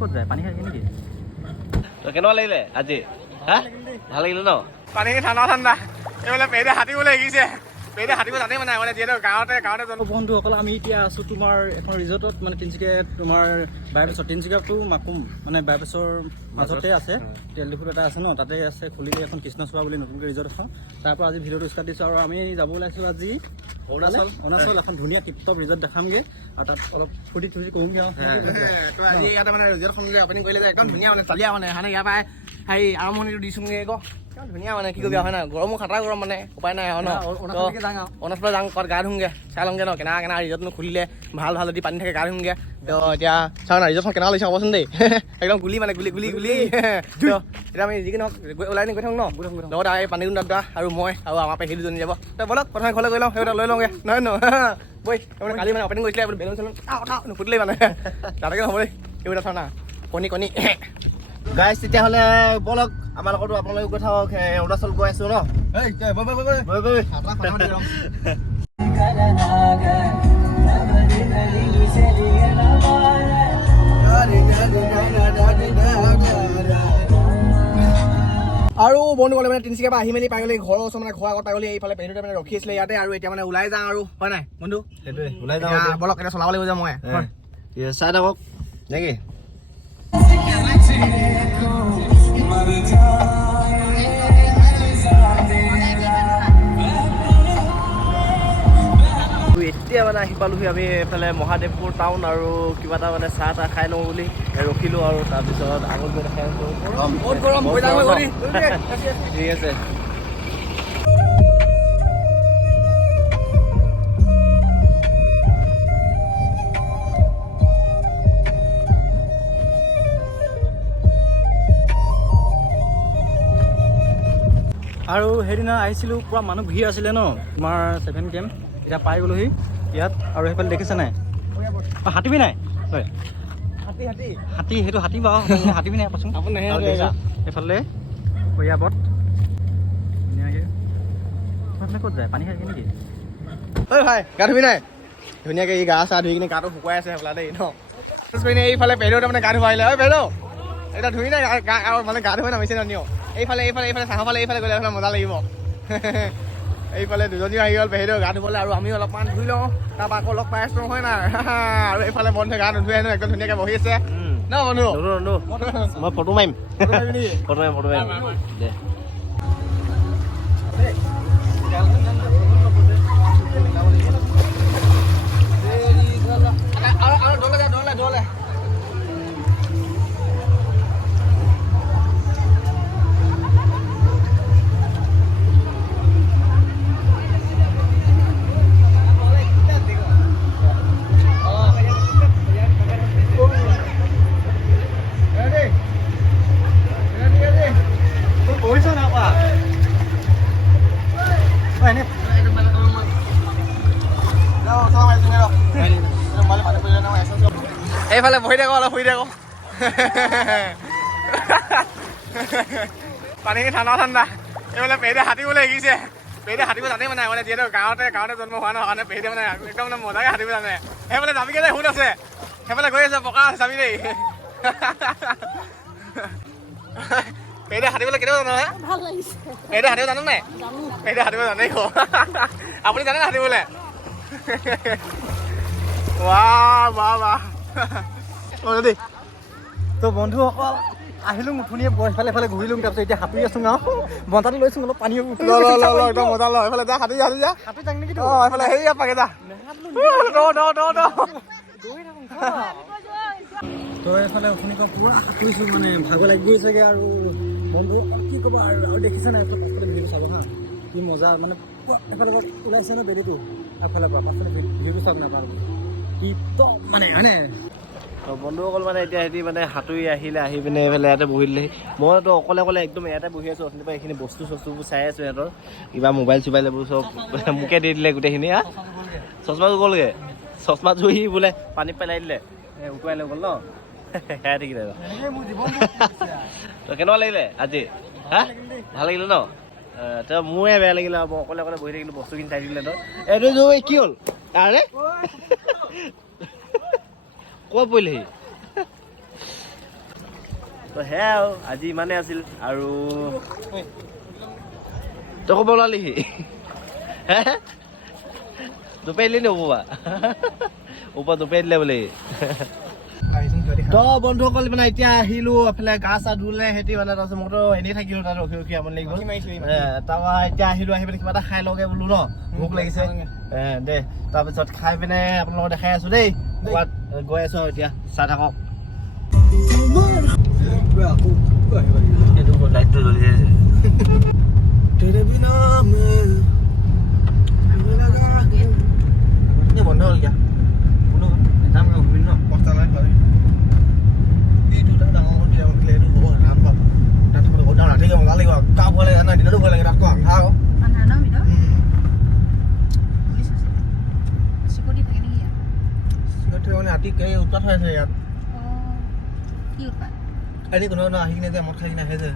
ক'ত যায় পানী খাই নেকি তো কেনেকুৱা লাগিলে আজি হা ভাল লাগিলে ন পানী ঠাণ্ডা ঠাণ্ডা এইফালে পেইদে হাতীবলৈ শিকিছে পেইদে হাতীব জানেই মানে যিহেতু গাঁৱতে বন্ধুসকল আমি এতিয়া আছোঁ তোমাৰ এখন ৰিজৰ্টত মানে তিনিচুকীয়াত তোমাৰ বাইপাছৰ তিনিচুকীয়াটো মাকুম মানে বাইপাছৰ মাজতে আছে তেল ডিপু এটা আছে ন তাতে আছে খুলিলে এখন কৃষ্ণচূড়া বুলি নতুনকৈ ৰিজৰ্ট এখন তাৰ পৰা আজি ভিডিঅ'টো ষ্টাৰ্ট দিছোঁ আৰু আমি যাব ওলাইছিলোঁ আজি অৰুণাচল এখন ধুনীয়া টিপটপ ৰিজৰ্ট দেখামগৈ আৰু তাত অলপ ফূৰ্তি কৰোঁগৈ তো আজি ইয়াতে মানে ৰিজৰ্টখন যে অপেনিং কৰিলে যে একদম ধুনীয়া মানে চালিয়া মানে মানে ইয়াৰ পৰাই হেৰি আৰম্ভণিটো দিছোঁগৈ আকৌ ধুনীয়া মানে কি কৰিবি হয় না গৰমো খাটা গৰম মানে উপায় নাই আৰু ন অৰুণাচললৈ যাওঁ ক'ত গা ধুমগৈ চাই লওঁগৈ ন কেনা ৰিজৰ্টনো খুলিলে ভাল যদি পানী থাকে গা ধুমগৈ তো এতিয়া চাওঁ না ৰিজৰ্টখন কেনেকুৱা লাগিছে ক'বচোন দেই একদম গুলি মানে গুলি এতিয়া আমি যিকি নহওক ওলাই নি গৈ থাকোঁ ন লগত এই পানী দাদা আৰু মই আৰু আমাৰ পেহী দুজনী যাব তো বলক প্ৰথমে ঘৰলৈ গৈ লওঁ সেইবিলাক লৈ লওঁগৈ নহয় ন বৈ কালি মানে অপেনিং কৰিছিলে বেলুন চেলুন নুফুটিলেই মানে তাতে হ'ব দেই সেইবিলাক চাওঁ না কণী গাইজ তেতিয়াহ'লে বলক আমাৰ লগতো আপোনালোকে গৈ থাকক অৰুণাচল গৈ আছোঁ ন আৰু বন্ধুসকলে মানে তিনিচুকীয়াৰ পৰা আহি মেলি পাই গ'লে ঘৰৰ ওচৰত মানে ঘৰৰ আগত পাই গ'লে এইফালে পেহীটোতে মানে ৰখি আছিলে ইয়াতে আৰু এতিয়া মানে ওলাই যাওঁ আৰু হয় নাই বন্ধু সেইটোৱে ওলাই যাওঁ বলক এতিয়া চলাব লাগিব যে মই চাই থাকক নেকি এতিয়া মানে আহি পালোহি আমি এইফালে মহাদেৱপুৰ টাউন আৰু কিবা এটা মানে চাহ তাহ খাই লওঁ বুলি ৰখিলোঁ আৰু তাৰপিছত আগত গৈ দেখাই আছোঁ বহুত গৰম ঠিক আছে আৰু সেইদিনা আহিছিলোঁ পূৰা মানুহ ভিৰ আছিলে ন তোমাৰ 7 PM এতিয়া পাই গ'লোহি ইয়াত আৰু সেইফালে দেখিছে নাই হাতীবি নাই হয় হাতী সেইটো হাতী বাৰু হাতীবি নাই কচোন এইফালে কৈয়াবত ধুনীয়াকৈ সেইফালে ক'ত যায় পানী খাই নেকি ঐ ভাই গা ধুবি নাই ধুনীয়াকৈ এই গা চা ধুই কিনে গাটো শুকুৱাই আছে হ'বলা দেই ন এইফালে পেহীটো মানে গা ধুব আহিলে ঐ পেহীটো এতিয়া ধুই নাই মানে গা ধুব নামিছে নিও এইফালে চাহৰ ফালে এইফালে গ'লে এইফালে মজা লাগিব এইফালে দুজনীও আহি গ'ল পেহীটো গা ধুবলৈ আৰু আমি অলপমান ধুই লওঁ তাৰপৰা আকৌ লগ পাই আছোঁ হয় নাই আৰু এইফালে বন্ধু গা নুধুৱে হেনো একদম ধুনীয়াকৈ বহি আছে ন বন্ধু মই ফটো মাৰিম ফটো মাৰিম দে দৌলে এইফালে বহি থাকো অলপ শুই থাকো পানী ঠাণ্ডা এইফালে পেহীতে হাতীবলৈ শিকিছে পেহীতে হাতীব জানেই মানে যিহেতু গাঁৱতে জন্ম হোৱা নহয় কাৰণে পেহীতে মানে একদম মানে মজাকৈ হাতীব জানে সেইফালে যাবিকে যে সোঁত আছে সেইফালে গৈ আছে পকা আছে যাবি দেই পেহীতে হাতীবলৈ কেতিয়াও জানো হে পেহীতে হাতীব জানো নাই পেহীতে হাতীব জানেই আপুনি জানে না হাতীবলৈ বাহ দেই তো বন্ধুসকল আহিলোঁ মুঠনিয়ে এফালে ঘূৰিলোঁ তাৰপিছত এতিয়া সাঁতুৰি আছোঁ আৰু বন্ধাটো লৈছোঁ অলপ পানী একদম মজা ল এইফালে যা সাঁতুৰি যা সাঁতুৰি যাং নেকি এইফালে হেৰি পাকে যা তো এইফালে অথনিকৈ পূৰা সাঁতুৰিছোঁ মানে ভাগৰ লাগি গৈছেগৈ আৰু বন্ধু কি ক'বা আৰু দেখিছে নাই এইফালে পাছফালে ভিডিঅ'টো চাব হা কি মজা মানে এফালে পৰা ওলাইছে ন বেলিটো আগফালৰ পৰা পাছফালে ভিডিঅ'টো চাব নাপাওঁ কি মানে হয়নে বন্ধুসকল মানে এতিয়া সিহঁতি মানে সাঁতুৰি আহি পিনে এইফালে ইয়াতে বহি দিলেহি মইতো অকলে একদম ইয়াতে বহি আছোঁ অথনিৰ পৰা এইখিনি বস্তু চস্তুবোৰ চাই আছোঁ সিহঁতৰ কিবা মোবাইল চোবাইল এইবোৰ চব মোকে দি দিলে গোটেইখিনি চশমাযোৰ গ'লগৈ চশমাযোৰ সি বোলে পানীত পেলাই দিলে উটুৱাই লৈ গ'ল ন সেয়াই থাকিলে তো কেনেকুৱা লাগিলে আজি হা ভাল লাগিলে ন তো মোৰে বেয়া লাগিলে আৰু মই অকলে বহি থাকিলোঁ বস্তুখিনি চাই দিলে ন এইটো কি হ'ল আৰে ক'ত পৰিলেহি তো সেয়াই আৰু আজি ইমানে আছিল আৰু তই ক'ব ওলালিহি হে দুপাৰিলি নি ওপৰ ওপৰ দুপাৰি দিলে বোলে তো বন্ধুসকল মানে এতিয়া আহিলো এফালে গা চা ধুলে সিহঁতি মানে তাৰপিছত মইতো এনেই থাকিলো তাত ৰখি ৰখি আমনি লাগি গ'ল তাৰপৰা এতিয়া আহিলো আহি পিনে কিবা এটা খাই লওঁগে বোলো ন ভোক লাগিছে দে তাৰপিছত খাই পিনে আপোনালোকক দেখাই আছো দেই ক'ৰবাত গৈ আছো আৰু এতিয়া চাই থাকক লাইটটো জ্বলি আছে বন্ধ হ'ল এতিয়া যাম ন বস্তা নাই এইটো ডাঙৰ এইটো বহুত নাম পাব তাত বহুত ডাঙৰ ৰাতিকে মজা লাগিব তাৰ ভয় লাগে নাই দিনতো ভয় লাগে তাত আন্ধা আকৌ মানে ৰাতি উৎপাত হৈ আছে ইয়াত এনে কোনো আহি কিনে যে মদ খাই কিনে আহে যে